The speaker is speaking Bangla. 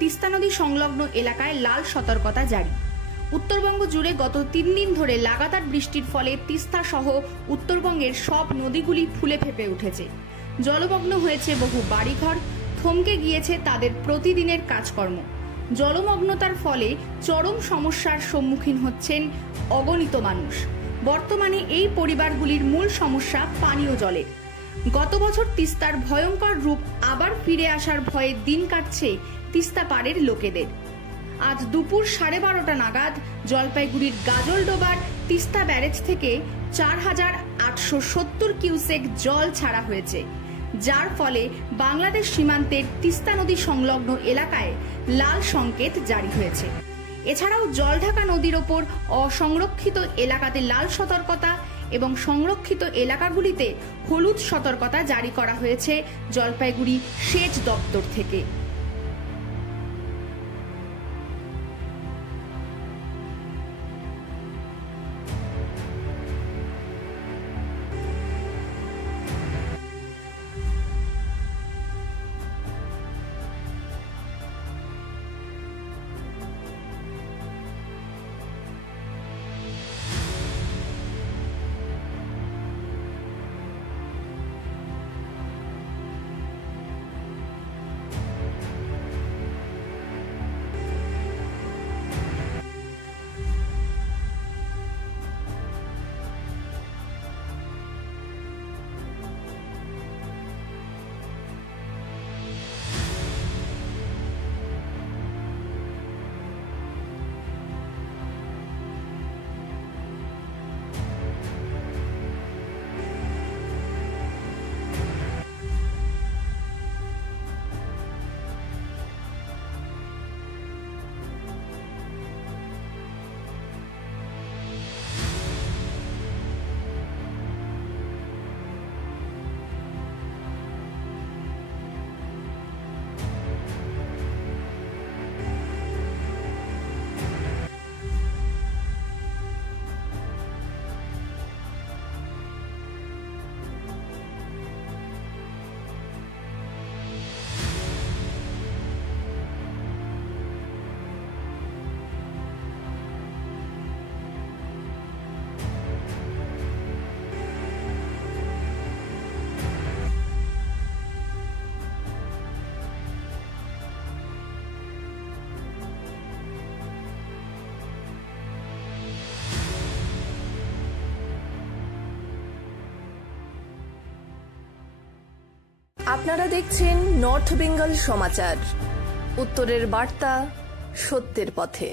তিস্তা নদী সংলগ্ন এলাকায় লাল সতর্কতা জারি। উত্তরবঙ্গ জুড়ে গত 3 দিন ধরে লাগাতার বৃষ্টির ফলে তিস্তা সহ উত্তরবঙ্গের সব নদীগুলি ফুলে ফেঁপে উঠেছে। জলমগ্ন হয়েছে বহু বাড়িঘর, থমকে গিয়েছে তাদের প্রতিদিনের কাজকর্ম। জলমগ্নতার ফলে চরম সমস্যার সম্মুখীন হচ্ছেন অগণিত মানুষ। বর্তমানে এই পরিবারগুলির মূল সমস্যা পানীয় জলের। গত বছর তিস্তার ভয়ঙ্কর রূপ আবার ফিরে আসার ভয়ে দিন কাটছে তিস্তা পাড়ের লোকেদের। আজ দুপুর 12:30 নাগাদ জলপাইগুড়ির গাজলডোবার তিস্তা ব্যারেজ থেকে 4870 কিউসেক জল ছাড়া হয়েছে, যার ফলে বাংলাদেশ সীমান্তের তিস্তা নদী সংলগ্ন এলাকায় লাল সংকেত জারি হয়েছে। এছাড়াও জলঢাকা নদীর ওপর অসংরক্ষিত এলাকাতে লাল সতর্কতা এবং সংরক্ষিত এলাকাগুলিতে হলুদ সতর্কতা জারি করা হয়েছে জলপাইগুড়ি সেচ দপ্তর থেকে। আপনারা দেখছেন নর্থ বেঙ্গল সমাচার, উত্তরের বার্তা, সত্যের পথে।